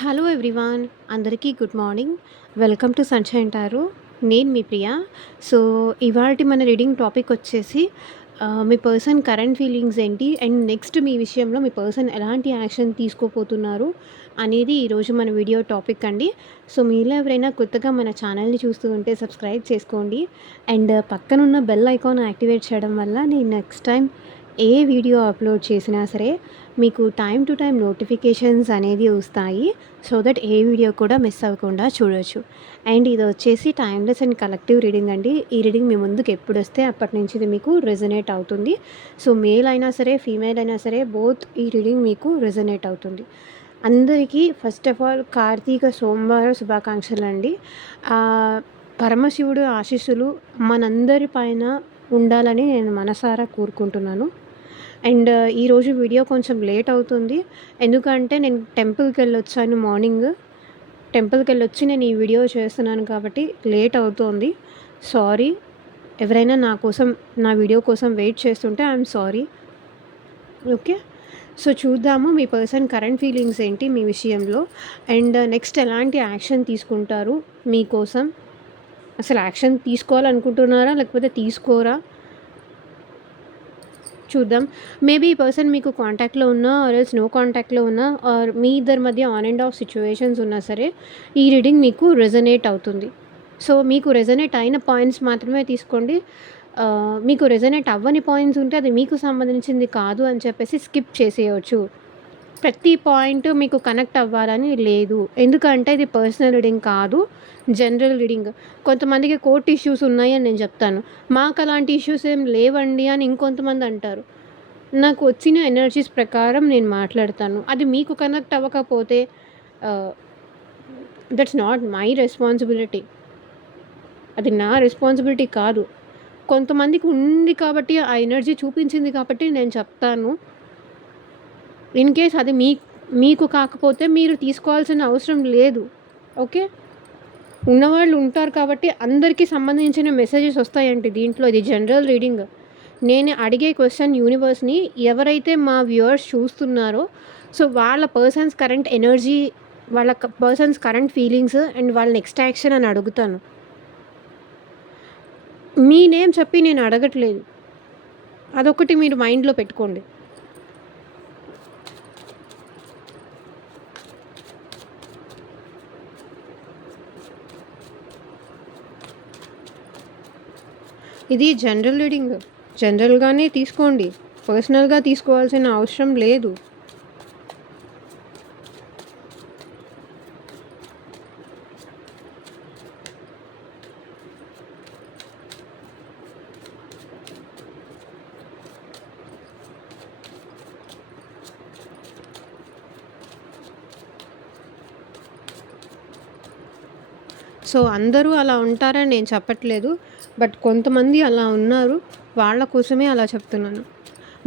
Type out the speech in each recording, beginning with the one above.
Hello everyone, అందరికీ good morning. Welcome to sunshine tarot. నేను మీ ప్రియ. So, ఇవాల్టి మన రీడింగ్ టాపిక్ వచ్చేసి మీ పర్సన్ కరెంట్ ఫీలింగ్స్ ఏంటి? అండ్ నెక్స్ట్ మీ విషయంలో మీ పర్సన్ ఎలాంటి యాక్షన్ తీసుకోబోతున్నారు అనేది ఈరోజు మన వీడియో టాపిక్ అండి. సో, మీలో ఎవరైనా కొత్తగా మన ఛానల్‌ని చూస్తూ ఉంటే సబ్స్క్రైబ్ చేసుకోండి. అండ్ పక్కనున్న బెల్ ఐకాన్ యాక్టివేట్ చేయడం వల్ల నేను నెక్స్ట్ టైం ఏ వీడియో అప్లోడ్ చేసినా సరే మీకు టైం టు టైం నోటిఫికేషన్స్ అనేది వస్తాయి. సో దట్ ఏ వీడియో కూడా మిస్ అవ్వకుండా చూడొచ్చు. అండ్ ఇది వచ్చేసి టైమ్లెస్ అండ్ కలెక్టివ్ రీడింగ్ అండి. ఈ రీడింగ్ మీ ముందుకు ఎప్పుడు వస్తే అప్పటి నుంచి ఇది మీకు రెజొనేట్ అవుతుంది. సో మేల్ అయినా సరే, ఫీమేల్ అయినా సరే బోత్ ఈ రీడింగ్ మీకు రెజొనేట్ అవుతుంది. అందరికీ ఫస్ట్ ఆఫ్ ఆల్ కార్తీక సోమవార శుభాకాంక్షలు అండి. పరమశివుడు ఆశీస్సులు మనందరి పైన ఉండాలని నేను మనసారా కోరుకుంటున్నాను. అండ్ ఈరోజు వీడియో కొంచెం లేట్ అవుతుంది. ఎందుకంటే నేను టెంపుల్‌కెళ్ళొచ్చాను మార్నింగ్. టెంపుల్‌కెళ్ళొచ్చి నేను ఈ వీడియో చేస్తున్నాను కాబట్టి లేట్ అవుతోంది. సారీ. ఎవరైనా నా వీడియో కోసం వెయిట్ చేస్తుంటే ఐయామ్ సారీ. ఓకే. సో, చూద్దాము మీ పర్సన్ కరెంట్ ఫీలింగ్స్ ఏంటి మీ విషయంలో? అండ్ నెక్స్ట్ ఎలాంటి యాక్షన్ తీసుకుంటారు మీకోసం? అసలు యాక్షన్ తీసుకోవాలనుకుంటున్నారా? లేకపోతే తీసుకోరా? చూద్దాం. మేబీ ఈ పర్సన్ మీకు కాంటాక్ట్‌లో ఉన్నా ఆర్ ఎల్స్ నో కాంటాక్ట్‌లో ఉన్నా ఆర్ మీ ఇద్దరి మధ్య ఆన్ అండ్ ఆఫ్ సిట్యుయేషన్స్ ఉన్నా సరే, ఈ రీడింగ్ మీకు రెజొనేట్ అవుతుంది. సో, మీకు రెజొనేట్ అయిన పాయింట్స్ మాత్రమే తీసుకోండి. మీకు రెజొనేట్ అవ్వని పాయింట్స్ ఉంటే అది మీకు సంబంధించింది కాదు అని చెప్పేసి స్కిప్ చేసేయొచ్చు. ప్రతి పాయింట్ మీకు కనెక్ట్ అవ్వాలని లేదు. ఎందుకంటే ఇది పర్సనల్ రీడింగ్ కాదు, జనరల్ రీడింగ్. కొంతమందికి కోర్ట్ ఇష్యూస్ ఉన్నాయి అని నేను చెప్తాను. మాకు అలాంటి ఇష్యూస్ ఏం లేవండి అని ఇంకొంతమంది అంటారు. నాకు వచ్చిన ఎనర్జీస్ ప్రకారం నేను మాట్లాడతాను. అది మీకు కనెక్ట్ అవ్వకపోతే దట్స్ నాట్ మై రెస్పాన్సిబిలిటీ. అది నా రెస్పాన్సిబిలిటీ కాదు. కొంతమందికి ఉంది కాబట్టి, ఆ ఎనర్జీ చూపించింది కాబట్టి నేను చెప్తాను. ఇన్ కేస్ అది మీకు కాకపోతే మీరు తీసుకోవాల్సిన అవసరం లేదు. ఓకే. ఉన్నవాళ్ళు ఉంటారు కాబట్టి అందరికీ సంబంధించిన మెసేజెస్ వస్తాయండి దీంట్లో. ఇది జనరల్ రీడింగ్. నేను అడిగే క్వశ్చన్ యూనివర్స్‌ని ఎవరైతే మా వ్యూవర్స్ చూస్తున్నారో, సో వాళ్ళ పర్సన్స్ కరెంట్ ఎనర్జీ, వాళ్ళ పర్సన్స్ కరెంట్ ఫీలింగ్స్ అండ్ వాళ్ళ నెక్స్ట్ యాక్షన్ అని అడుగుతాను. మీ నేమ్ చెప్పి నేను అడగట్లేదు. అదొకటి మీరు మైండ్‌లో పెట్టుకోండి. ఇది జనరల్ రీడింగ్. జనరల్‌గానే తీసుకోండి. పర్సనల్‌గా తీసుకోవాల్సిన అవసరం లేదు. సో, అందరూ అలా ఉంటారని నేను చెప్పట్లేదు. బట్ కొంతమంది అలా ఉన్నారు. వాళ్ళ కోసమే అలా చెప్తున్నాను.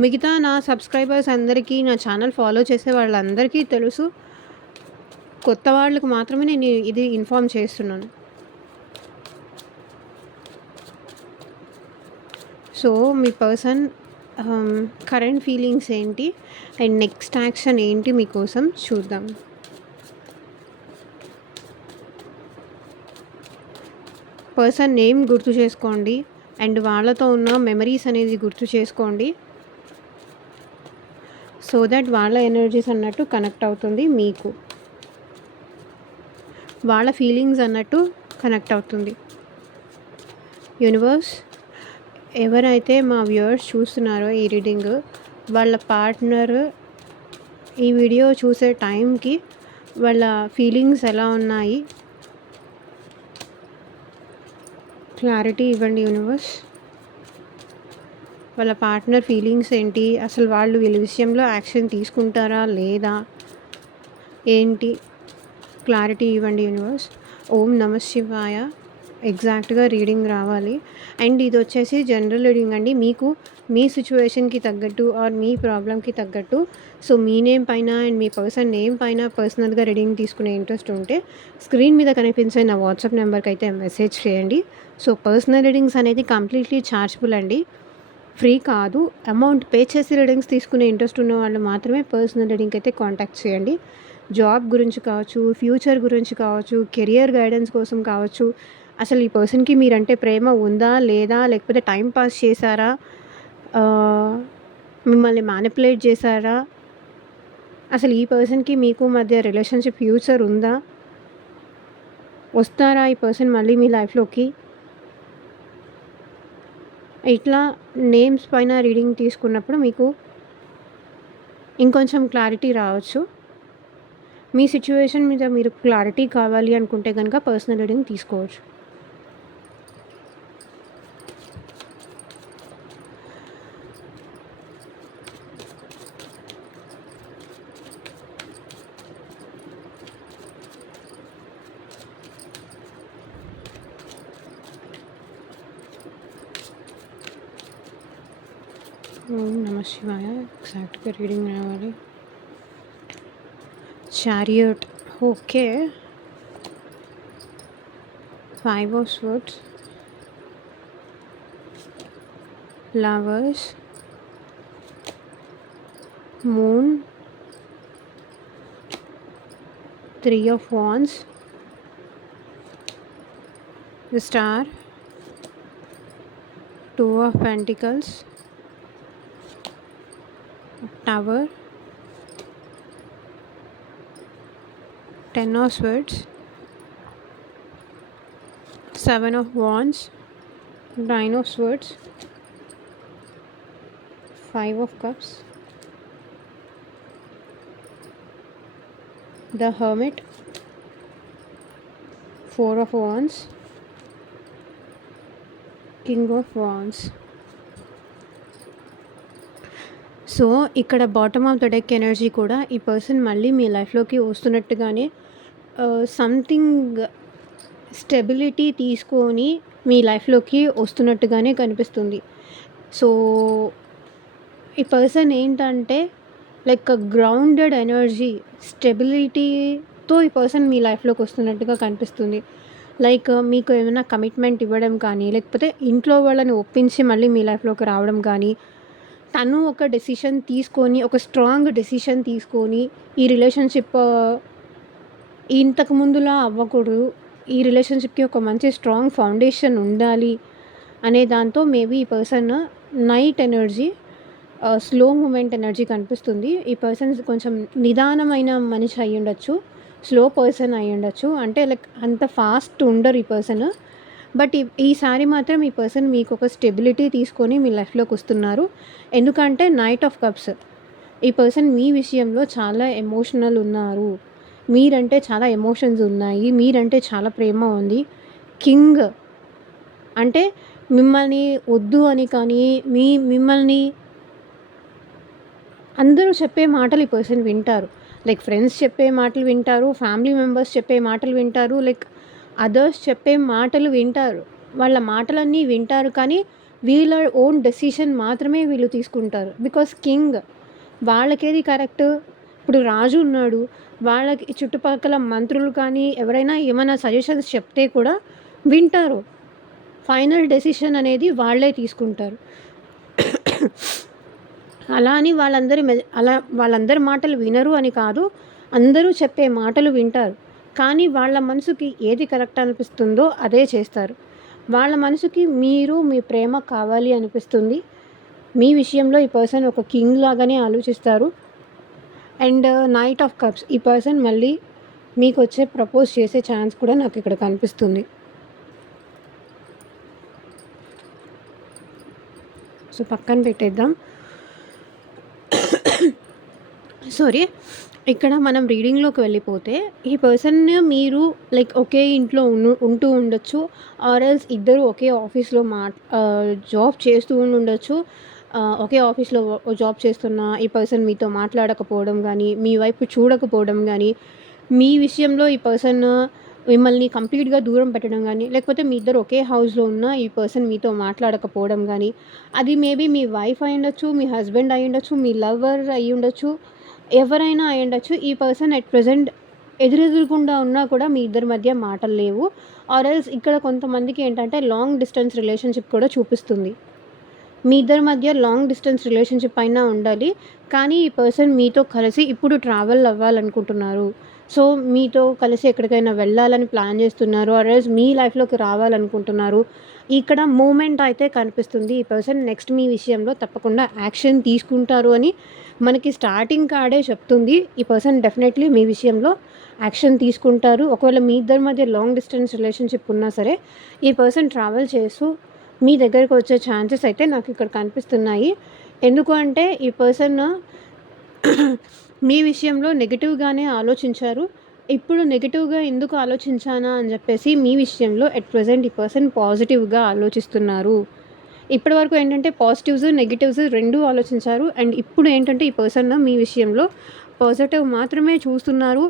మిగతా నా సబ్స్క్రైబర్స్ అందరికీ, నా ఛానల్ ఫాలో చేసే వాళ్ళందరికీ తెలుసు. కొత్త వాళ్ళకి మాత్రమే నేను ఇది ఇన్ఫార్మ్ చేస్తున్నాను. సో, మీ పర్సన్ కరెంట్ ఫీలింగ్స్ ఏంటి? అండ్ నెక్స్ట్ యాక్షన్ ఏంటి మీకోసం చూద్దాం. పర్సన్ నేమ్ గుర్తు చేసుకోండి. అండ్ వాళ్ళతో ఉన్న మెమరీస్ అనేది గుర్తు చేసుకోండి. సో దట్ వాళ్ళ ఎనర్జీస్ అన్నట్టు కనెక్ట్ అవుతుంది మీకు. వాళ్ళ ఫీలింగ్స్ అన్నట్టు కనెక్ట్ అవుతుంది. యూనివర్స్, ఎవరైతే మా వ్యూవర్స్ చూస్తున్నారో ఈ రీడింగ్, వాళ్ళ పార్ట్నర్ ఈ వీడియో చూసే టైంకి వాళ్ళ ఫీలింగ్స్ ఎలా ఉన్నాయి? క్లారిటీ ఇవ్వండి యూనివర్స్. వాళ్ళ పార్ట్నర్ ఫీలింగ్స్ ఏంటి? అసలు వాళ్ళు వీళ్ళ విషయంలో యాక్షన్ తీసుకుంటారా లేదా ఏంటి? క్లారిటీ ఇవ్వండి యూనివర్స్. ఓం నమః శివాయ. ఎగ్జాక్ట్గా రీడింగ్ రావాలి. అండ్ ఇది వచ్చేసి జనరల్ రీడింగ్ అండి. మీకు మీ సిచ్యువేషన్కి తగ్గట్టు ఆర్ మీ ప్రాబ్లమ్కి తగ్గట్టు, సో మీ నేమ్ పైన అండ్ మీ పర్సన్ నేమ్ పైన పర్సనల్గా రీడింగ్ తీసుకునే ఇంట్రెస్ట్ ఉంటే స్క్రీన్ మీద కనిపించే నా వాట్సాప్ నెంబర్కి అయితే మెసేజ్ చేయండి. సో పర్సనల్ రీడింగ్స్ అనేది కంప్లీట్లీ ఛార్జబుల్ అండి, ఫ్రీ కాదు. అమౌంట్ పే చేసి రీడింగ్స్ తీసుకునే ఇంట్రెస్ట్ ఉన్న వాళ్ళు మాత్రమే పర్సనల్ రీడింగ్కి అయితే కాంటాక్ట్ చేయండి. జాబ్ గురించి కావచ్చు, ఫ్యూచర్ గురించి కావచ్చు, కెరియర్ గైడెన్స్ కోసం కావచ్చు. అసలు ఈ పర్సన్‌కి మీరంటే ప్రేమ ఉందా? లేదా? లేకపోతే టైమ్ పాస్ చేశారా? ఆహ్, మిమ్మల్ని మ్యానిపులేట్ చేశారా? అసలు ఈ పర్సన్‌కి మీకు మధ్య రిలేషన్‌షిప్ ఫ్యూచర్ ఉందా? వస్తారా ఈ పర్సన్ మళ్ళీ మీ లైఫ్‌లోకి? ఇట్లా నేమ్స్ పైన రీడింగ్ తీసుకున్నప్పుడు మీకు ఇంకొంచెం క్లారిటీ రావచ్చు. మీ సిట్యుయేషన్ మీద మీరు క్లారిటీ కావాలి అనుకుంటే గనక పర్సనల్ రీడింగ్ తీసుకోవచ్చు. ఓం నమః శివాయ. ఎగ్జాక్ట్‌గా రీడింగ్ రావాలి. Chariot. Okay. 5 of swords, lovers, moon, 3 of wands, the star, 2 of pentacles, tower, 10 of swords, 7 of wands, 9 of swords, 5 of cups, the hermit, 4 of wands, king of wands. So ఇక్కడ bottom of the deck energy కూడా ఈ person మళ్ళీ మీ లైఫ్లోకి వస్తున్నట్టుగానే something stability తీసుకొని మీ లైఫ్లోకి వస్తున్నట్టుగానే కనిపిస్తుంది. So ఈ person ఏంటంటే లైక్ గ్రౌండెడ్ ఎనర్జీ, స్టెబిలిటీతో ఈ పర్సన్ మీ లైఫ్లోకి వస్తున్నట్టుగా కనిపిస్తుంది. లైక్ మీకు ఏమైనా కమిట్మెంట్ ఇవ్వడం కానీ, లేకపోతే ఇంట్లో వాళ్ళని ఒప్పించి మళ్ళీ మీ లైఫ్లోకి రావడం కానీ, తను ఒక డెసిషన్ తీసుకొని, ఒక స్ట్రాంగ్ డెసిషన్ తీసుకొని ఈ రిలేషన్షిప్ ఇంతకు ముందులా అవ్వకూడదు, ఈ రిలేషన్షిప్కి ఒక మంచి స్ట్రాంగ్ ఫౌండేషన్ ఉండాలి అనే దాంతో మేబీ ఈ person night energy, slow moment energy కనిపిస్తుంది. ఈ పర్సన్ కొంచెం నిదానమైన మనిషి అయి ఉండొచ్చు, స్లో పర్సన్ అయి ఉండొచ్చు. అంటే లైక్ అంత ఫాస్ట్ ఉండరు ఈ పర్సన్. బట్ ఈసారి మాత్రం ఈ పర్సన్ మీకు ఒక స్టెబిలిటీ తీసుకొని మీ లైఫ్లోకి వస్తున్నారు. ఎందుకంటే నైట్ ఆఫ్ కప్స్, ఈ పర్సన్ మీ విషయంలో చాలా ఎమోషనల్ ఉన్నారు. మీరంటే చాలా ఎమోషన్స్ ఉన్నాయి, మీరంటే చాలా ప్రేమ ఉంది. కింగ్ అంటే మిమ్మల్ని వద్దు అని కానీ, మిమ్మల్ని అందరూ చెప్పే మాటలు ఈ పర్సన్ వింటారు. లైక్ ఫ్రెండ్స్ చెప్పే మాటలు వింటారు, ఫ్యామిలీ మెంబర్స్ చెప్పే మాటలు వింటారు, లైక్ అదర్స్ చెప్పే మాటలు వింటారు. వాళ్ళ మాటలన్నీ వింటారు, కానీ వీళ్ళ ఓన్ డెసిషన్ మాత్రమే వీళ్ళు తీసుకుంటారు. బికాస్ కింగ్ వాళ్ళకేది కరెక్ట్. ఇప్పుడు రాజు ఉన్నాడు, వాళ్ళకి చుట్టుపక్కల మంత్రులు కానీ ఎవరైనా ఏమైనా సజెషన్స్ చెప్తే కూడా వింటారు. ఫైనల్ డెసిషన్ అనేది వాళ్ళే తీసుకుంటారు. అలా అని వాళ్ళందరి మాటలు వినరు అని కాదు, అందరూ చెప్పే మాటలు వింటారు. కానీ వాళ్ళ మనసుకి ఏది కరెక్ట్ అనిపిస్తుందో అదే చేస్తారు. వాళ్ళ మనసుకి మీరు మీ ప్రేమ కావాలి అనిపిస్తుంది. మీ విషయంలో ఈ పర్సన్ ఒక కింగ్ లాగానే ఆలోచిస్తారు. అండ్ నైట్ ఆఫ్ కప్స్, ఈ పర్సన్ మళ్ళీ మీకు వచ్చే ప్రపోజ్ చేసే ఛాన్స్ కూడా నాకు ఇక్కడ కనిపిస్తుంది. సో పక్కన పెట్టేద్దాం. సారీ, ఇక్కడ మనం రీడింగ్లోకి వెళ్ళిపోతే ఈ పర్సన్ మీరు లైక్ ఒకే ఇంట్లో ఉంటూ ఉండొచ్చు, ఆర్ ఎల్స్ ఇద్దరు ఒకే ఆఫీస్లో జాబ్ చేస్తూ ఉండొచ్చు. ఒకే ఆఫీస్లో జాబ్ చేస్తున్న ఈ పర్సన్ మీతో మాట్లాడకపోవడం కానీ, మీ వైపు చూడకపోవడం కానీ, మీ విషయంలో ఈ పర్సన్ మిమ్మల్ని కంప్లీట్గా దూరం పెట్టడం కానీ, లేకపోతే మీ ఇద్దరు ఒకే హౌస్లో ఉన్న ఈ పర్సన్ మీతో మాట్లాడకపోవడం కానీ, అది మేబీ మీ వైఫ్ అయి ఉండొచ్చు, మీ హస్బెండ్ అయి ఉండొచ్చు, మీ లవర్ అయి ఉండొచ్చు, ఎవరైనా అయి ఉండొచ్చు. ఈ పర్సన్ ఎట్ ప్రెజెంట్ ఎదురెదురుకుండా ఉన్నా కూడా మీ ఇద్దరి మధ్య మాటలు లేవు. ఆర్ ఎల్స్ ఇక్కడ కొంతమందికి ఏంటంటే లాంగ్ డిస్టెన్స్ రిలేషన్షిప్ కూడా చూపిస్తుంది. మీ ఇద్దరి మధ్య లాంగ్ డిస్టెన్స్ రిలేషన్‌షిప్ అయినా ఉండాలి. కానీ ఈ పర్సన్ మీతో కలిసి ఇప్పుడు ట్రావెల్ అవ్వాలనుకుంటున్నారు. సో, మీతో కలిసి ఎక్కడికైనా వెళ్ళాలని ప్లాన్ చేస్తున్నారు. ఆర్ ఎల్స్ మీ లైఫ్‌లోకి రావాలనుకుంటున్నారు. ఇక్కడ మూవ్‌మెంట్ అయితే కనిపిస్తుంది. ఈ పర్సన్ నెక్స్ట్ మీ విషయంలో తప్పకుండా యాక్షన్ తీసుకుంటారు అని మనకి స్టార్టింగ్ కార్డే చెప్తుంది. ఈ పర్సన్ డెఫినెట్‌లీ మీ విషయంలో యాక్షన్ తీసుకుంటారు. ఒకవేళ మీ ఇద్దరి మధ్య లాంగ్ డిస్టెన్స్ రిలేషన్‌షిప్ ఉన్నా సరే, ఈ పర్సన్ ట్రావెల్ చేస్తూ మీ దగ్గరికి వచ్చే ఛాన్సెస్ అయితే నాకు ఇక్కడ కనిపిస్తున్నాయి. ఎందుకు అంటే ఈ పర్సన్ మీ విషయంలో నెగెటివ్‌గానే ఆలోచించారు. ఇప్పుడు నెగెటివ్‌గా ఎందుకు ఆలోచించానా అని చెప్పేసి మీ విషయంలో ఎట్ ప్రెజెంట్ ఈ పర్సన్ పాజిటివ్‌గా ఆలోచిస్తున్నారు. ఇప్పటి వరకు ఏంటంటే పాజిటివ్స్, నెగెటివ్స్ 2 ఆలోచించారు. అండ్ ఇప్పుడు ఏంటంటే ఈ పర్సన్ మీ విషయంలో పాజిటివ్ మాత్రమే చూస్తున్నారు.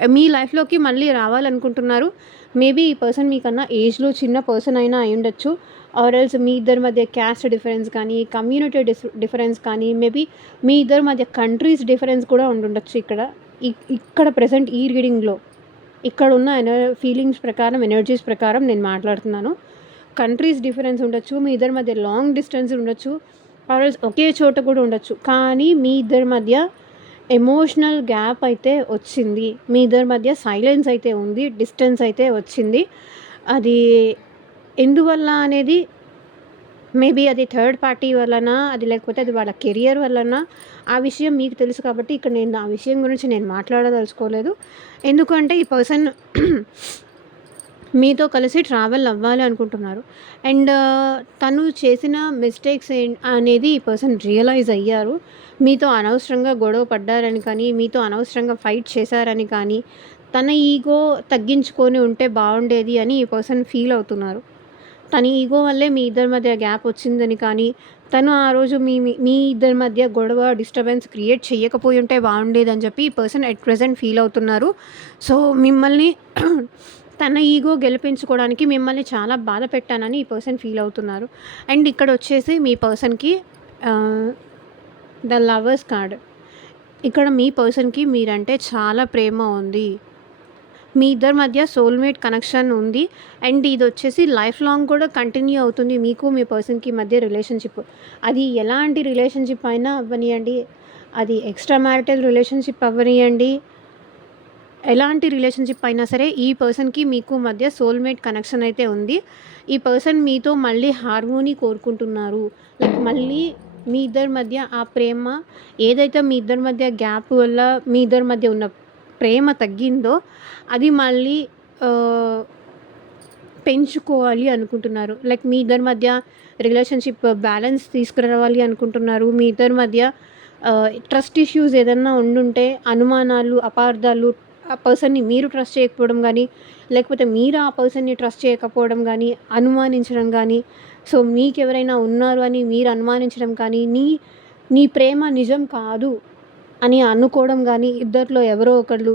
మీ లైఫ్‌లోకి మళ్ళీ రావాలనుకుంటున్నారు. మేబీ ఈ పర్సన్ మీకన్నా ఏజ్‌లో చిన్న పర్సన్ అయినా అయ్యుండొచ్చు. ఆర్ ఎల్స్ మీ ఇద్దరి మధ్య క్యాస్ట్ డిఫరెన్స్ కానీ, కమ్యూనిటీ డిఫరెన్స్ కానీ, మేబీ మీ ఇద్దరి మధ్య కంట్రీస్ డిఫరెన్స్ కూడా ఉండుండొచ్చు ఇక్కడ. ఇక్కడ ప్రెజెంట్ ఈ రీడింగ్‌లో. ఇక్కడున్న ఫీలింగ్స్ ప్రకారం, ఎనర్జీస్ ప్రకారం నేను మాట్లాడుతున్నాను. కంట్రీస్ డిఫరెన్స్ ఉండొచ్చు. మీ ఇద్దరి మధ్య లాంగ్ డిస్టెన్స్ ఉండొచ్చు. ఆర్ ఎల్స్ ఒకే చోట కూడా ఉండొచ్చు. కానీ మీ ఇద్దరి మధ్య ఎమోషనల్ గ్యాప్ అయితే వచ్చింది. మీ ఇద్దరి మధ్య సైలెన్స్ అయితే ఉంది. డిస్టెన్స్ అయితే వచ్చింది. అది ఎందువల్ల అనేది మేబీ అది థర్డ్ పార్టీ వలన, అది లేకపోతే అది వాళ్ళ కెరియర్ వలన, ఆ విషయం మీకు తెలుసు కాబట్టి ఇక్కడ నేను ఆ విషయం గురించి నేను మాట్లాడదలుచుకోలేదు. ఎందుకంటే ఈ పర్సన్ మీతో కలిసి ట్రావెల్ అవ్వాలి అనుకుంటున్నారు. అండ్ తను చేసిన మిస్టేక్స్ అనేది ఈ పర్సన్ రియలైజ్ అయ్యారు. మీతో అనవసరంగా గొడవ పడ్డారని కానీ, మీతో అనవసరంగా ఫైట్ చేశారని కానీ, తన ఈగో తగ్గించుకొని ఉంటే బాగుండేది అని ఈ పర్సన్ ఫీల్ అవుతున్నారు. తన ఈగో వల్లే మీ ఇద్దరి మధ్య గ్యాప్ వచ్చిందని కానీ, తను ఆ రోజు మీ మీ మీ ఇద్దరి మధ్య గొడవ, డిస్టర్బెన్స్ క్రియేట్ చేయకపోయి ఉంటే బాగుండేదని చెప్పి ఈ పర్సన్ ఎట్ ప్రెజెంట్ ఫీల్ అవుతున్నారు. సో, మిమ్మల్ని తన ఈగో గెలిపించుకోవడానికి మిమ్మల్ని చాలా బాధ పెట్టానని ఈ పర్సన్ ఫీల్ అవుతున్నారు. అండ్ ఇక్కడ వచ్చేసి మీ పర్సన్‌కి ద లవర్స్ కార్డ్. ఇక్కడ మీ పర్సన్‌కి మీరంటే చాలా ప్రేమ ఉంది. మీ ఇద్దరి మధ్య సోల్‌మేట్ కనెక్షన్ ఉంది. అండ్ ఇదొచ్చేసి లైఫ్ లాంగ్ కూడా కంటిన్యూ అవుతుంది మీకు, మీ పర్సన్‌కి మధ్య రిలేషన్‌షిప్. అది ఎలాంటి రిలేషన్‌షిప్ అయినా అవ్వనియండి. అది ఎక్స్‌ట్రా మ్యారిటల్ రిలేషన్‌షిప్ అవ్వనియండి. ఎలాంటి రిలేషన్‌షిప్ అయినా సరే ఈ పర్సన్‌కి మీకు మధ్య సోల్‌మేట్ కనెక్షన్ అయితే ఉంది. ఈ పర్సన్ మీతో మళ్ళీ హార్మోనీ కోరుకుంటున్నారు. లైక్ మళ్ళీ మీ ఇద్దరి మధ్య ఆ ప్రేమ ఏదైతే మీ ఇద్దరి మధ్య గ్యాప్ వల్ల మీ ఇద్దరి మధ్య ఉన్న ప్రేమ తగ్గిందో అది మళ్ళీ ఆహ్, పెంచుకోవాలి అనుకుంటున్నారు. లైక్ మీ ఇద్దరి మధ్య రిలేషన్‌షిప్ బ్యాలెన్స్ తీసుకురావాలి అనుకుంటున్నారు. మీ ఇద్దరి మధ్య ట్రస్ట్ ఇష్యూస్ ఏదన్నా ఉండుంటే అనుమానాలు, అపార్థాలు, ఆ పర్సన్‌ని మీరు ట్రస్ట్ చేయకపోవడం గానీ, లేకపోతే మీరు ఆ పర్సన్‌ని ట్రస్ట్ చేయకపోవడం గానీ, అనుమానించడం గానీ, సో, మీకెవరైనా ఉన్నారు అని మీరు అనుమానించడం కానీ, నీ ప్రేమ నిజం కాదు అని అనుకోవడం గానీ, ఇద్దరిలో ఎవరో ఒకళ్ళు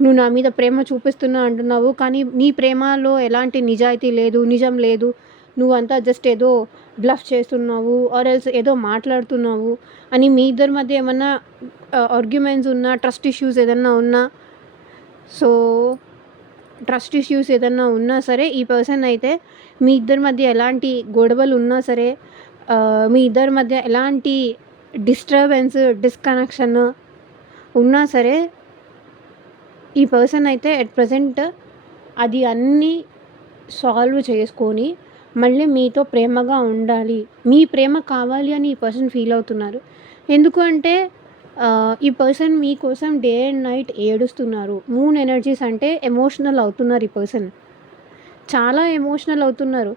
నువ్వు నా మీద ప్రేమ చూపిస్తున్నా అంటున్నావు. కానీ నీ ప్రేమలో ఎలాంటి నిజాయితీ లేదు, నిజం లేదు. నువ్వంతా జస్ట్ ఏదో బ్లఫ్ చేస్తున్నావు ఆర్ ఎల్స్ ఏదో మాట్లాడుతున్నావు అని మీ ఇద్దరి మధ్య ఏమన్నా ఆర్గ్యుమెంట్స్ ఉన్నా, ట్రస్ట్ ఇష్యూస్ ఏదన్నా ఉన్నా, సో, ట్రస్ట్ ఇష్యూస్ ఏదన్నా ఉన్నా సరే ఈ పర్సన్ అయితే మీ ఇద్దరి మధ్య ఎలాంటి గొడవలు ఉన్నా సరే, మీ ఇద్దరి మధ్య ఎలాంటి డిస్టర్బెన్స్, డిస్కనెక్షన్ ఉన్నా సరే ఈ పర్సన్ అయితే ఎట్ ప్రెజెంట్ అది అన్నీ సాల్వ్ చేసుకొని మళ్ళీ మీతో ప్రేమగా ఉండాలి. మీ ప్రేమ కావాలి అని ఈ పర్సన్ ఫీల్ అవుతున్నారు. ఎందుకు అంటే ఈ పర్సన్ మీకోసం డే అండ్ నైట్ ఏడుస్తున్నారు. మూన్ ఎనర్జీస్ అంటే ఎమోషనల్ అవుతున్నారు ఈ పర్సన్. చాలా ఎమోషనల్ అవుతున్నారు.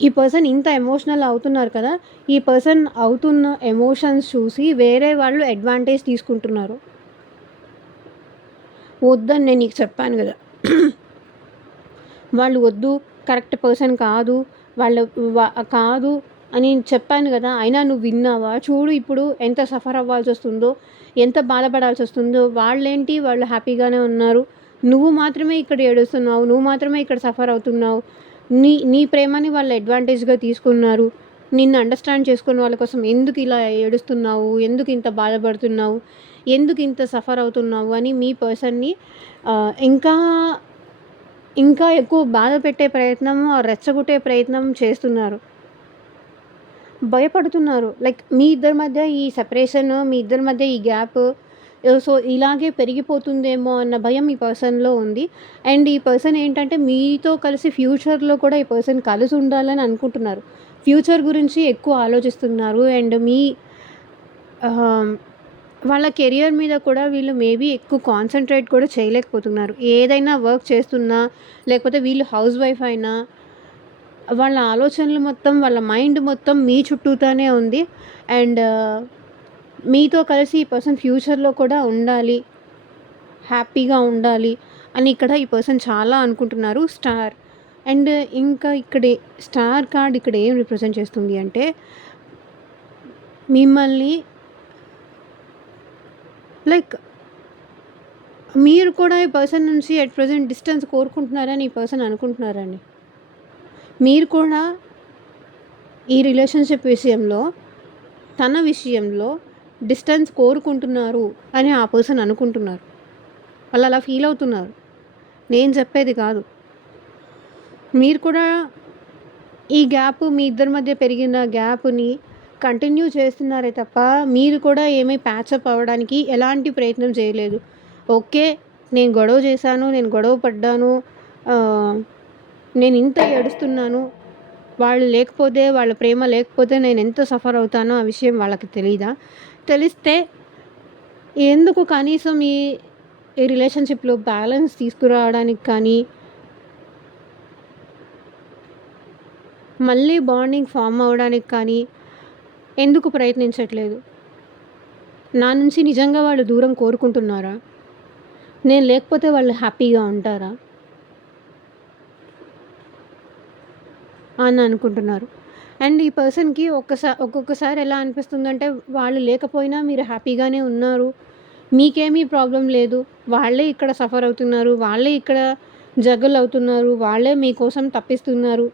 ఈ పర్సన్ ఇంత ఎమోషనల్ అవుతున్నారు కదా! ఈ పర్సన్ అవుతున్న ఎమోషన్స్ చూసి వేరే వాళ్ళు అడ్వాంటేజ్ తీసుకుంటున్నారు. వద్దని నేను నీకు చెప్పాను గదా! వాళ్ళు వద్దు, కరెక్ట్ పర్సన్ కాదు, వాళ్ళ కాదు అని చెప్పాను గదా! అయినా నువ్వు విన్నావా? చూడు ఇప్పుడు ఎంత సఫర్ అవ్వాల్సొస్తుందో, ఎంత బాధపడాల్సొస్తుందో. వాళ్ళేంటి వాళ్ళు హ్యాపీగానే ఉన్నారు. నువ్వు మాత్రమే ఇక్కడ ఏడుస్తున్నావు. నువ్వు మాత్రమే ఇక్కడ సఫర్ అవుతున్నావు. నీ ప్రేమని వాళ్ళు అడ్వాంటేజ్‌గా తీసుకున్నారు. నిన్ను అండర్‌స్టాండ్ చేసుకుని వాళ్ళ కోసం ఎందుకు ఇలా ఏడుస్తున్నావు? ఎందుకు ఇంత బాధపడుతున్నావు? ఎందుకు ఇంత సఫర్ అవుతున్నావు? అని మీ పర్సన్‌ని ఇంకా ఇంకా ఎక్కువ బాధ పెట్టే ప్రయత్నం, రెచ్చగొట్టే ప్రయత్నం చేస్తున్నారు. భయపడుతున్నారు. లైక్ మీ ఇద్దరి మధ్య ఈ సెపరేషన్, మీ ఇద్దరి మధ్య ఈ గ్యాప్ సో, ఇలాగే పెరిగిపోతుందేమో అన్న భయం ఈ పర్సన్‌లో ఉంది. అండ్ ఈ పర్సన్ ఏంటంటే మీతో కలిసి ఫ్యూచర్‌లో కూడా ఈ పర్సన్ కలిసి ఉండాలని అనుకుంటున్నారు. ఫ్యూచర్ గురించి ఎక్కువ ఆలోచిస్తున్నారు. అండ్ మీ ఆహ్, వాళ్ళ కెరియర్ మీద కూడా వీళ్ళు మేబీ ఎక్కువ కాన్సంట్రేట్ కూడా చేయలేకపోతున్నారు. ఏదైనా వర్క్ చేస్తున్నా, లేకపోతే వీళ్ళు హౌస్ వైఫ్ అయినా వాళ్ళ ఆలోచనలు మొత్తం, వాళ్ళ మైండ్ మొత్తం మీ చుట్టూతానే ఉంది. అండ్ మీతో కలిసి ఈ పర్సన్ ఫ్యూచర్‌లో కూడా ఉండాలి, హ్యాపీగా ఉండాలి అని ఇక్కడ ఈ పర్సన్ చాలా అనుకుంటున్నారు. స్టార్. అండ్ ఇంకా ఇక్కడే స్టార్ కార్డ్ ఇక్కడ ఏం రిప్రజెంట్ చేస్తుంది అంటే, మిమ్మల్ని లైక్ మీరు కూడా ఈ పర్సన్ నుంచి ఎట్ ప్రెజెంట్ డిస్టెన్స్ కోరుకుంటున్నారని ఈ పర్సన్ అనుకుంటున్నారండి. మీరు కూడా ఈ రిలేషన్‌షిప్ విషయంలో, తన విషయంలో డిస్టెన్స్ కోరుకుంటున్నారు అని ఆ పర్సన్ అనుకుంటున్నారు. వాళ్ళు అలా ఫీల్ అవుతున్నారు. నేను చెప్పేది కాదు. మీరు కూడా ఈ గ్యాప్, మీ ఇద్దరి మధ్య పెరిగిన గ్యాప్‌ని కంటిన్యూ చేస్తున్నారే తప్ప, మీరు కూడా ఏమీ ప్యాచప్ అవ్వడానికి ఎలాంటి ప్రయత్నం చేయలేదు. ఓకే. నేను గొడవ చేశాను, నేను గొడవ పడ్డాను, ఆహ్, నేను ఇంత ఏడుస్తున్నాను. వాళ్ళు లేకపోతే, వాళ్ళ ప్రేమ లేకపోతే నేనెంత సఫర్ అవుతానో ఆ విషయం వాళ్ళకి తెలీదా? తెలిస్తే ఎందుకు కనీసం ఈ రిలేషన్‌షిప్‌లో బ్యాలెన్స్ తీసుకురావడానికి కానీ, మళ్ళీ బాండింగ్ ఫార్మ్ అవ్వడానికి కానీ ఎందుకు ప్రయత్నించట్లేదు? నా నుంచి నిజంగా వాళ్ళు దూరం కోరుకుంటున్నారా? నేను లేకపోతే వాళ్ళు హ్యాపీగా ఉంటారా? అని అనుకుంటున్నారు. అండ్ ఈ పర్సన్‌కి ఒక్కొక్కసారి ఎలా అనిపిస్తుందంటే, వాళ్ళు లేకపోయినా మీరు హ్యాపీగానే ఉన్నారు. మీకేమీ ప్రాబ్లమ్ లేదు. వాళ్ళే ఇక్కడ సఫర్ అవుతున్నారు. వాళ్ళే ఇక్కడ జగల్ అవుతున్నారు. వాళ్ళే మీకోసం తప్పిస్తున్నారు.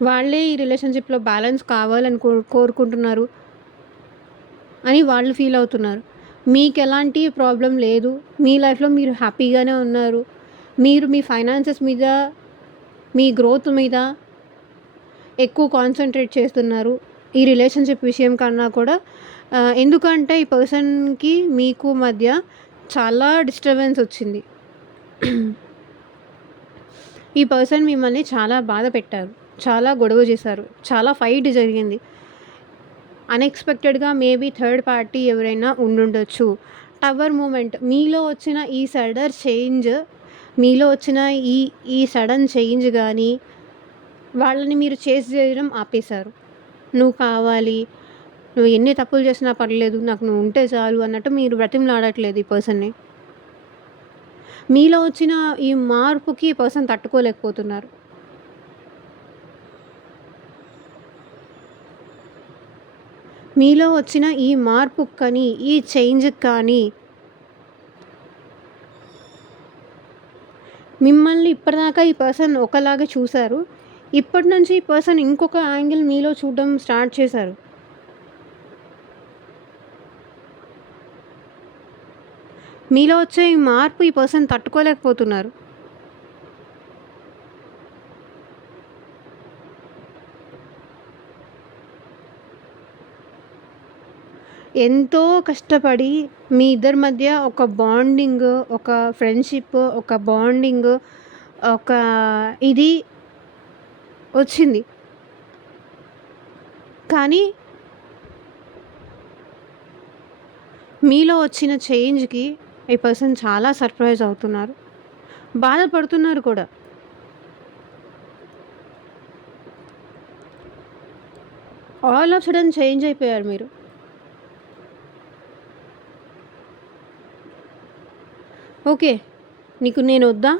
వాళ్ళే ఈ రిలేషన్‌షిప్‌లో బ్యాలెన్స్ కావాలని కోరుకుంటున్నారు అని వాళ్ళు ఫీల్ అవుతున్నారు. మీకెలాంటి ప్రాబ్లమ్ లేదు. మీ లైఫ్‌లో మీరు హ్యాపీగానే ఉన్నారు. మీరు మీ ఫైనాన్సెస్ మీద, మీ గ్రోత్ మీద ఎక్కువ కాన్సంట్రేట్ చేస్తున్నారు. ఈ రిలేషన్‌షిప్ విషయం కన్నా కూడా. ఎందుకంటే ఈ పర్సన్‌కి మీకు మధ్య చాలా డిస్టర్బెన్స్ వచ్చింది. ఈ పర్సన్ మిమ్మల్ని చాలా బాధ పెట్టారు. చాలా గొడవ చేశారు. చాలా ఫైట్ జరిగింది. అన్‌ఎక్స్‌పెక్టెడ్‌గా మేబీ థర్డ్ పార్టీ ఎవరైనా ఉండుండొచ్చు. టవర్ మూమెంట్ మీలో వచ్చిన ఈ సడన్ చేంజ్, మీలో వచ్చిన ఈ ఈ సడన్ చేంజ్ గానీ, వాళ్ళని మీరు చేజ్ చేయడం ఆపేశారు. నువ్వు కావాలి, నువ్వు ఎన్ని తప్పులు చేసినా పర్లేదు, నాకు నువ్వు ఉంటే చాలు అన్నట్టు మీరు బ్రతిమలాడట్లేదు ఈ పర్సన్‌ని. మీలో వచ్చిన ఈ మార్పుకి ఈ పర్సన్ తట్టుకోలేకపోతున్నారు. మీలో వచ్చిన ఈ మార్పుకి కానీ, ఈ చేంజ్‌కి కానీ మిమ్మల్ని ఇప్పటిదాకా ఈ పర్సన్ ఒకలాగా చూసారు. ఇప్పటి నుంచి ఈ పర్సన్ ఇంకొక యాంగిల్ మీలో చూడడం స్టార్ట్ చేశారు. మీలో వచ్చే ఈ మార్పు ఈ పర్సన్ తట్టుకోలేకపోతున్నారు. ఎంతో కష్టపడి మీ ఇద్దరి మధ్య ఒక బాండింగ్, ఒక ఫ్రెండ్‌షిప్, ఒక బాండింగ్, ఒక ఇది వచ్చింది. కానీ మీలో వచ్చిన చేంజ్‌కి ఈ పర్సన్ చాలా సర్ప్రైజ్ అవుతున్నారు. బాధపడుతున్నారు కూడా. ఆల్ ఆఫ్ సడెన్ చేంజ్ అయిపోయారు మీరు. ఓకే. నీకు నేనొద్దా?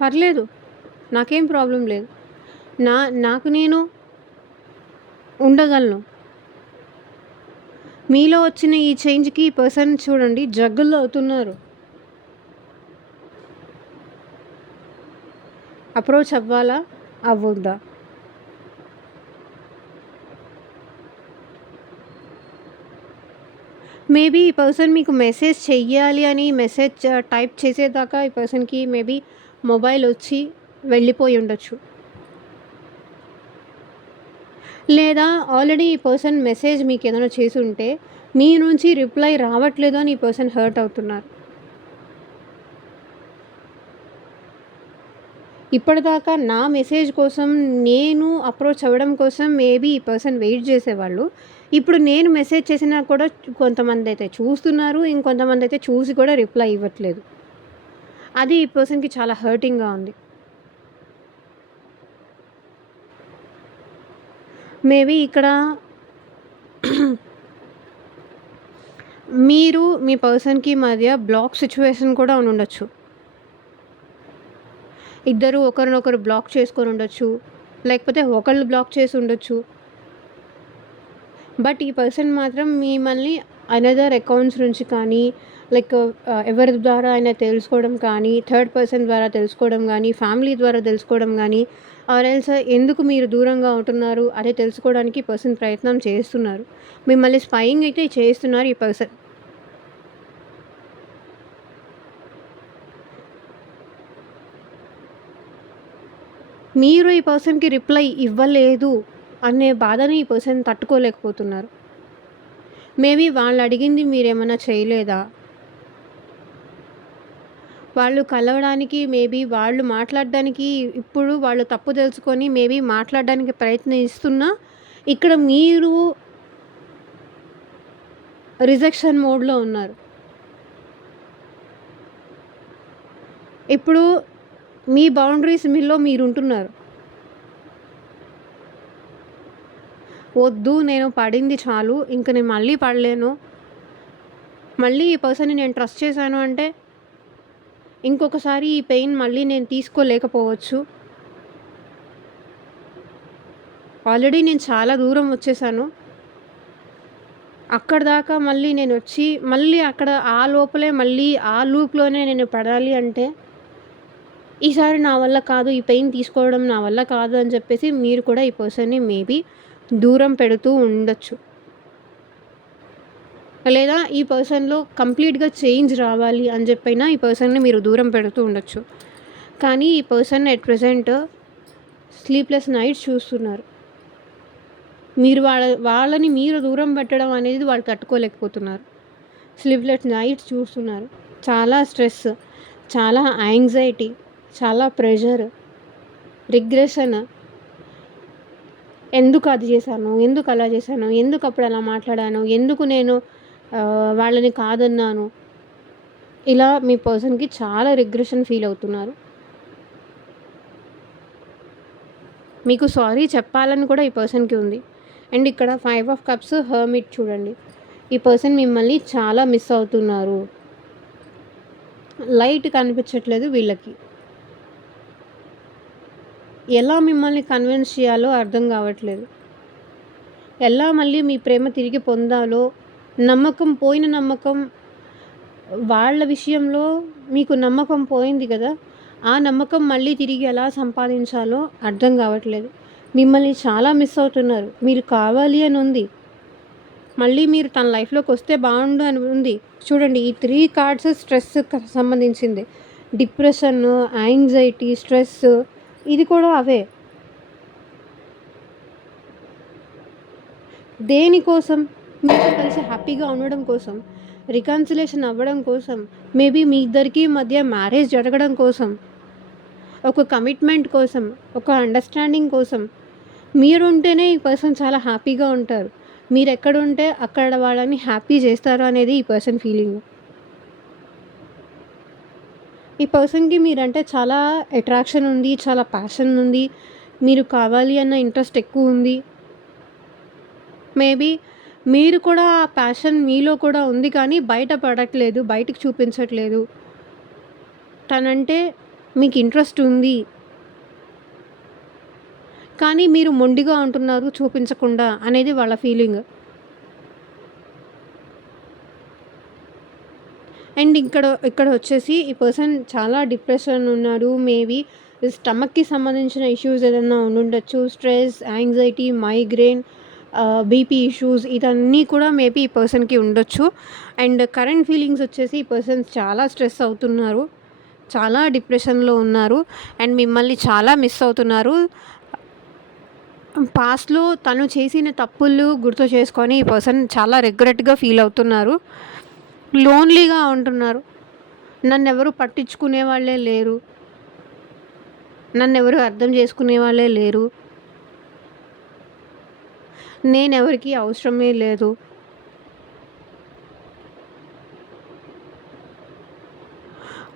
పర్లేదు. నాకేం ప్రాబ్లమ్ లేదు. నాకు నేను ఉండగలను. మీలో వచ్చిన ఈ చేంజ్‌కి ఈ పర్సన్ చూడండి జగ్గుల్లో అవుతున్నారు. అప్రోచ్ అవ్వాలా? అవ్వొద్దా? మేబీ ఈ పర్సన్ మీకు మెసేజ్ చెయ్యాలి అని మెసేజ్ టైప్ చేసేదాకా ఈ పర్సన్‌కి మేబీ మొబైల్ వచ్చి వెళ్ళిపోయి ఉండొచ్చు. లేదా ఆల్రెడీ ఈ పర్సన్ మెసేజ్ మీకేదైనా చేసుంటే, మీ నుంచి రిప్లై రావట్లేదు అని ఈ పర్సన్ హర్ట్ అవుతున్నారు. ఇప్పటిదాకా నా మెసేజ్ కోసం నేను అప్రోచ్ అవ్వడం కోసం మేబీ ఈ పర్సన్ వెయిట్ చేసేవాళ్ళు. ఇప్పుడు నేను మెసేజ్ చేసినా కూడా కొంతమందైతే చూస్తున్నారు. ఇంకొంతమందైతే చూసి కూడా రిప్లై ఇవ్వట్లేదు. అది ఈ పర్సన్‌కి చాలా హర్టింగ్‌గా ఉంది. మేబీ ఇక్కడ మీరు మీ పర్సన్‌కి మధ్య బ్లాక్ సిట్యుయేషన్ కూడా ఉండుండొచ్చు. ఇద్దరు ఒకరినొకరు బ్లాక్ చేసుకొని ఉండొచ్చు. లేకపోతే ఒకళ్ళు బ్లాక్ చేసి ఉండొచ్చు. బట్ ఈ పర్సన్ మాత్రం మిమ్మల్ని అనదర్ అకౌంట్స్ నుంచి కానీ, లైక్ ఎవరి ద్వారా అయినా తెలుసుకోవడం కానీ, థర్డ్ పర్సన్ ద్వారా తెలుసుకోవడం గానీ, ఫ్యామిలీ ద్వారా తెలుసుకోవడం గానీ, ఆర్ ఎల్స్ ఎందుకు మీరు దూరంగా ఉంటున్నారు అదే తెలుసుకోవడానికి ఈ పర్సన్ ప్రయత్నం చేస్తున్నారు. మిమ్మల్ని స్పైయింగ్ అయితే చేస్తున్నారు ఈ పర్సన్. మీరు ఈ పర్సన్‌కి రిప్లై ఇవ్వలేదు అనే బాధని ఈ పర్సన్ తట్టుకోలేకపోతున్నారు. మేబీ వాళ్ళు అడిగింది మీరేమన్నా చేయలేదా? వాళ్ళు కలవడానికి మేబీ వాళ్ళు మాట్లాడడానికి ఇప్పుడు వాళ్ళు తప్పు తెలుసుకొని మేబీ మాట్లాడడానికి ప్రయత్నిస్తున్నా, ఇక్కడ మీరు రిజెక్షన్ మోడ్‌లో ఉన్నారు. ఇప్పుడు మీ బౌండరీస్ మీలో మీరుంటున్నారు. వద్దు నేను పడింది చాలు. ఇంక నేను మళ్ళీ పడలేను. మళ్ళీ ఈ పర్సన్‌ని నేను ట్రస్ట్ చేశాను అంటే, ఇంకొకసారి ఈ పెయిన్ మళ్ళీ నేను తీసుకోలేకపోవచ్చు. ఆల్రెడీ నేను చాలా దూరం వచ్చేసాను. అక్కడిదాకా మళ్ళీ నేనొచ్చి, మళ్ళీ అక్కడ ఆ లోపలే మళ్ళీ ఆ లూప్‌లోనే నేను పడాలి అంటే, ఈసారి నా వల్ల కాదు. ఈ పెయిన్ తీసుకోవడం నా వల్ల కాదు అని చెప్పేసి మీరు కూడా ఈ పర్సన్‌ని మేబీ దూరం పెడుతూ ఉండొచ్చు. లేదా ఈ పర్సన్‌లో కంప్లీట్‌గా చేంజ్ రావాలి అని చెప్పైనా ఈ పర్సన్‌ని మీరు దూరం పెడుతూ ఉండొచ్చు. కానీ ఈ person at present sleepless nights చూస్తున్నారు. మీరు వాళ్ళని మీరు దూరం పెట్టడం అనేది వాళ్ళు తట్టుకోలేకపోతున్నారు. స్లీప్‌లెస్ నైట్స్ చూస్తున్నారు. చాలా స్ట్రెస్, చాలా యాంగ్జైటీ, చాలా ప్రెషర్, రిగ్రెషన్. ఎందుకు అది చేశాను? ఎందుకు అలా చేశాను? ఎందుకు అప్పుడు అలా మాట్లాడాను? ఎందుకు నేను వాళ్ళని కాదన్నాను? ఇలా మీ పర్సన్‌కి చాలా రిగ్రెషన్ ఫీల్ అవుతున్నారు. మీకు సారీ చెప్పాలని కూడా ఈ పర్సన్‌కి ఉంది. అండ్ ఇక్కడ 5 ఆఫ్ కప్స్, హర్మిట్ చూడండి. ఈ పర్సన్ మిమ్మల్ని చాలా మిస్ అవుతున్నారు. లైట్ కనిపించట్లేదు వీళ్ళకి. ఎలా మిమ్మల్ని కన్విన్స్ చేయాలో అర్థం కావట్లేదు. ఎలా మళ్ళీ మీ ప్రేమ తిరిగి పొందాలో, పోయిన నమ్మకం వాళ్ళ విషయంలో మీకు నమ్మకం పోయింది కదా! ఆ నమ్మకం మళ్ళీ తిరిగి ఎలా సంపాదించాలో అర్థం కావట్లేదు. మిమ్మల్ని చాలా మిస్ అవుతున్నారు. మీరు కావాలి అని ఉంది. మళ్ళీ మీరు తన లైఫ్‌లోకి వస్తే బాగుండు అని ఉంది. చూడండి ఈ 3 కార్డ్స్ స్ట్రెస్‌కి సంబంధించింది. డిప్రెషన్, యాంగ్జైటీ, స్ట్రెస్ ఇది కూడా అవే. దేనికోసం? మీతో కలిసి హ్యాపీగా ఉండడం కోసం, రికన్సిలేషన్ అవ్వడం కోసం, మేబీ మీ ఇద్దరికీ మధ్య మ్యారేజ్ జరగడం కోసం, ఒక కమిట్మెంట్ కోసం, ఒక అండర్‌స్టాండింగ్ కోసం. మీరుంటేనే ఈ పర్సన్ చాలా హ్యాపీగా ఉంటారు. మీరెక్కడుంటే అక్కడ వాళ్ళని హ్యాపీ చేస్తారు అనేది ఈ పర్సన్ ఫీలింగ్. ఈ పర్సన్‌కి మీరంటే చాలా అట్రాక్షన్ ఉంది. చాలా ప్యాషన్ ఉంది. మీరు కావాలి అన్న ఇంట్రెస్ట్ ఎక్కువుంది. మేబీ మీరు కూడా ఆ ప్యాషన్ మీలో కూడా ఉంది కానీ బయట పడట్లేదు. బయటికి చూపించట్లేదు. తనంటే మీకు ఇంట్రెస్ట్ ఉంది. కానీ మీరు మొండిగా ఉంటున్నారు చూపించకుండా అనేది వాళ్ళ ఫీలింగ్. అండ్ ఇక్కడ వచ్చేసి ఈ పర్సన్ చాలా డిప్రెషన్ ఉన్నాడు. మేబీ స్టమక్‌కి సంబంధించిన ఇష్యూస్ ఏదన్నా ఉండుండొచ్చు. Stress, anxiety, migraine, BP issues ఇదన్నీ కూడా మేబీ ఈ పర్సన్‌కి ఉండొచ్చు. అండ్ కరెంట్ ఫీలింగ్స్ వచ్చేసి ఈ పర్సన్ చాలా స్ట్రెస్ అవుతున్నారు. చాలా డిప్రెషన్‌లో ఉన్నారు. అండ్ మిమ్మల్ని చాలా మిస్ అవుతున్నారు. పాస్ట్‌లో తను చేసిన తప్పులు గుర్తు చేసుకొని ఈ పర్సన్ చాలా రిగ్రెట్‌గా ఫీల్ అవుతున్నారు. లోన్‌లీగా ఉంటున్నారు. నన్నెవరు పట్టించుకునే వాళ్ళే లేరు. నన్నెవరు అర్థం చేసుకునే వాళ్ళే లేరు. నేనెవరికీ అవసరమే లేదు.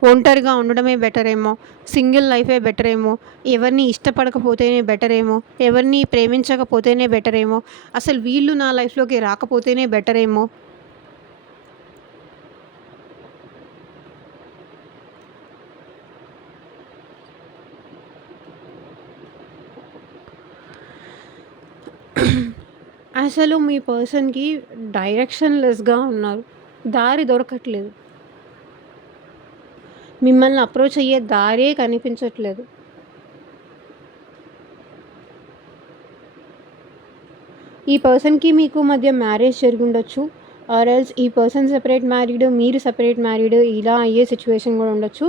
ఒంటరిగా ఉండడమే బెటరేమో. సింగిల్ లైఫే బెటరేమో. ఎవరిని ఇష్టపడకపోతేనే బెటరేమో. ఎవరిని ప్రేమించకపోతేనే బెటరేమో. అసలు వీళ్ళు నా లైఫ్‌లోకి రాకపోతేనే బెటరేమో. అసలు మీ పర్సన్‌కి డైరెక్షన్‌లెస్‌గా ఉన్నారు. దారి దొరకట్లేదు. మిమ్మల్ని అప్రోచ్ అయ్యే దారే కనిపించట్లేదు. ఈ పర్సన్‌కి మీకు మధ్య మ్యారేజ్ జరిగుండొచ్చు. ఆర్ ఎల్స్ ఈ పర్సన్ సెపరేట్ మ్యారీడ్, మీరు సెపరేట్ మ్యారీడ్ ఇలా అయ్యే సిచ్యువేషన్ గూడా ఉండొచ్చు.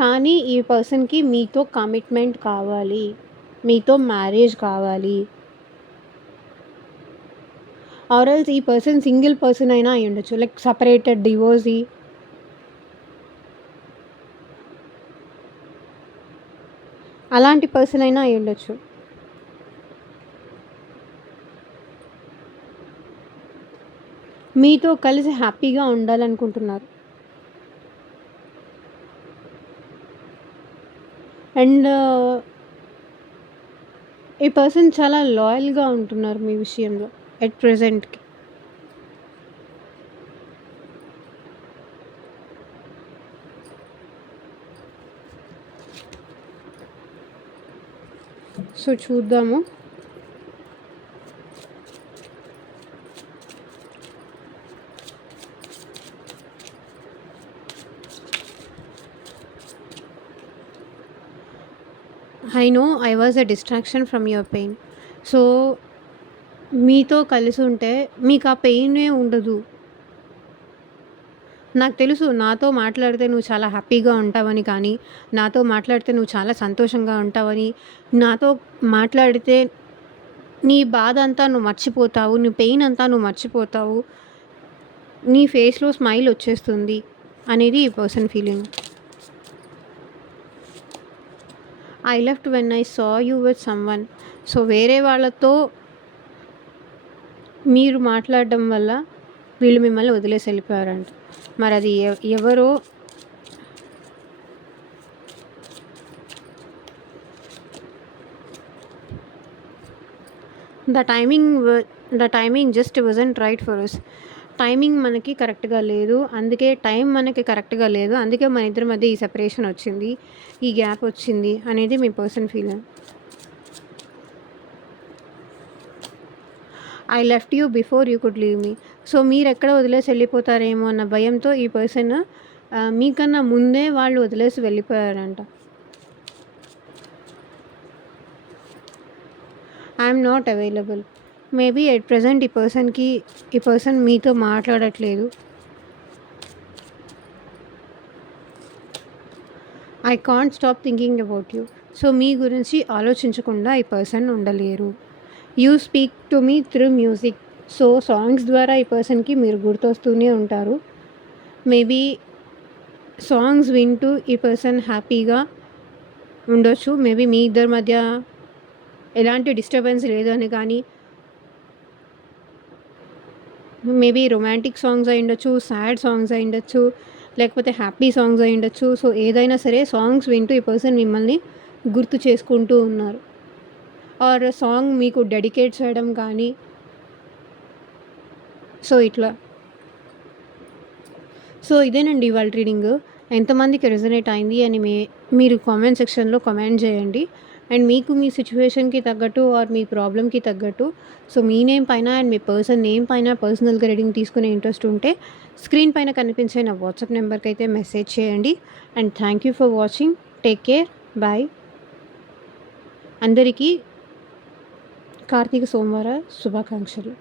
కానీ ఈ పర్సన్‌కి మీతో కమిట్మెంట్ కావాలి. మీతో మ్యారేజ్ కావాలి. ఆర్ ఎల్స్ ఈ పర్సన్ సింగిల్ పర్సన్ అయినా అయ్యుండొచ్చు. Like separated, divorcee. అలాంటి పర్సన్ అయినా అయ్యుండొచ్చు. మీతో కలిసి హ్యాపీగా ఉండాలనుకుంటున్నారు. అండ్ ఈ పర్సన్ చాలా లాయల్‌గా ఉంటున్నారు మీ విషయంలో ఎట్ ప్రెజెంట్‌కి. సో చూద్దాము. I know I was a distraction from your pain. So మీతో కలిసి ఉంటే మీకు ఆ పెయినే ఉండదు. నాకు తెలుసు నాతో మాట్లాడితే నువ్వు చాలా హ్యాపీగా ఉంటావని, కానీ నాతో మాట్లాడితే నువ్వు చాలా సంతోషంగా ఉంటావని, నాతో మాట్లాడితే నీ బాధ అంతా నువ్వు మర్చిపోతావు. నీ పెయిన్ అంతా నువ్వు మర్చిపోతావు. నీ ఫేస్‌లో స్మైల్ వచ్చేస్తుంది అనేది ఈ person feeling. I left when I saw you with someone. So వేరే వాళ్ళతో మీరు మాట్లాడడం వల్ల వీళ్ళు మిమ్మల్ని వదిలేసి వెళ్ళిపోయారంట. మరి అది ఎవరో the timing just wasn't right for us. Timing మనకి కరెక్ట్‌గా లేదు. అందుకే టైం మనకి కరెక్ట్‌గా లేదు. అందుకే మన ఇద్దరి మధ్య ఈ సెపరేషన్ వచ్చింది. ఈ గ్యాప్ వచ్చింది అనేది మీ person feeling. I left you before you could leave me. So మీరెక్కడ వదిలేసి వెళ్ళిపోతారేమో అన్న భయంతో ఈ పర్సన్ మీకన్నా ముందే వాళ్ళు వదిలేసి వెళ్ళిపోయారంట. I'm not available. Maybe at present ఈ పర్సన్ మీతో మాట్లాడట్లేదు. I can't stop thinking about you. So మీ గురించి ఆలోచించకుండా ఈ పర్సన్ ఉండలేరు. You speak to me through music. So songs ద్వారా ఈ పర్సన్కి మీరు గుర్తొస్తూనే ఉంటారు. మేబీ సాంగ్స్ వింటూ ఈ పర్సన్ హ్యాపీగా ఉండొచ్చు. మేబీ మీ ఇద్దరి మధ్య ఎలాంటి డిస్టర్బెన్స్ లేదు అని, కానీ మేబీ రొమాంటిక్ సాంగ్స్ అయ్యుండొచ్చు, సాడ్ సాంగ్స్ అయ్యుండొచ్చు, లేకపోతే హ్యాపీ సాంగ్స్ అయ్యుండొచ్చు. సో ఏదైనా సరే సాంగ్స్ వింటూ ఈ పర్సన్ మిమ్మల్ని గుర్తు చేసుకుంటూ ఉన్నారు. ఆర్ సాంగ్ మీకు డెడికేట్ చేయడం కానీ, సో ఇట్లా. సో ఇదేనండి ఇవాళ రీడింగ్. ఎంతమందికి రెజొనేట్ అయింది అని మీరు కామెంట్ సెక్షన్లో కామెంట్ చేయండి. అండ్ మీకు మీ సిచ్యువేషన్కి తగ్గట్టు ఆర్ మీ ప్రాబ్లమ్కి తగ్గట్టు సో మీ నేమ్ పైన అండ్ మీ పర్సన్ నేమ్ పైన పర్సనల్గా రీడింగ్ తీసుకునే ఇంట్రెస్ట్ ఉంటే స్క్రీన్ పైన కనిపించే నా వాట్సాప్ నెంబర్కి అయితే మెసేజ్ చేయండి. And thank you for watching. Take care. Bye. అందరికీ కార్తీక సోమవార శుభాకాంక్షలు.